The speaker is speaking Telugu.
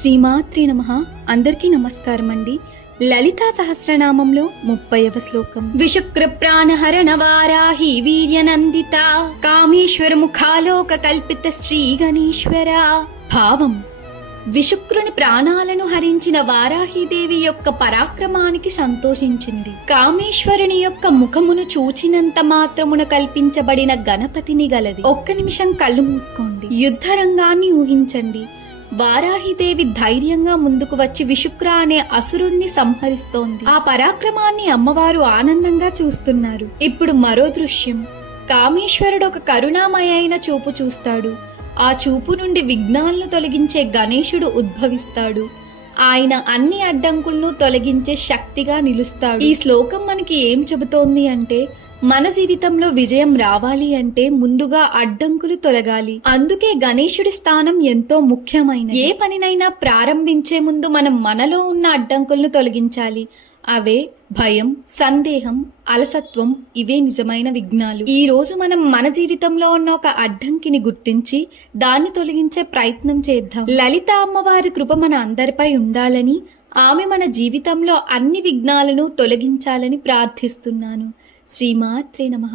శ్రీమాత్రే నమః. అందరికీ నమస్కారం అండి. లలితా సహస్రనామంలో 30వ శ్లోకం. విశుక్ర ప్రాణహరణ వారాహి వీర్యనందిత కామేశ్వర ముఖాలోక కల్పిత శ్రీ గణేశ్వర. భావం: విశుక్రుని ప్రాణాలను హరించిన వారాహిదేవి యొక్క పరాక్రమానికి సంతోషించింది. కామేశ్వరుని యొక్క ముఖమును చూచినంత మాత్రమున కల్పించబడిన గణపతిని గలది. ఒక్క నిమిషం కళ్ళు మూసుకోండి. యుద్ధ రంగాన్ని ఊహించండి. వారాహిదేవి ధైర్యంగా ముందుకు వచ్చి విశుక్ర అనే అసురుణ్ణి సంహరిస్తోంది. ఆ పరాక్రమాన్ని అమ్మవారు ఆనందంగా చూస్తున్నారు. ఇప్పుడు మరో దృశ్యం. కామేశ్వరుడు ఒక కరుణామయైన చూపు చూస్తాడు. ఆ చూపు నుండి విఘ్నాలను తొలగించే గణేశుడు ఉద్భవిస్తాడు. ఆయన అన్ని అడ్డంకులను తొలగించే శక్తిగా నిలుస్తాడు. ఈ శ్లోకం మనకి ఏం చెబుతోంది అంటే, మన జీవితంలో విజయం రావాలి అంటే ముందుగా అడ్డంకులు తొలగాలి. అందుకే గణేశుడి స్థానం ఎంతో ముఖ్యమైనది. ఏ పనినైనా ప్రారంభించే ముందు మనం మనలో ఉన్న అడ్డంకులను తొలగించాలి. అవే భయం, సందేహం, అలసత్వం. ఇవే నిజమైన విఘ్నాలు. ఈ రోజు మనం మన జీవితంలో ఉన్న ఒక అడ్డంకిని గుర్తించి దాన్ని తొలగించే ప్రయత్నం చేద్దాం. లలిత అమ్మవారి కృప మన అందరిపై ఉండాలని, ఆమె మన జీవితంలో అన్ని విఘ్నాలను తొలగించాలని ప్రార్థిస్తున్నాను. శ్రీమాత్రే నమః.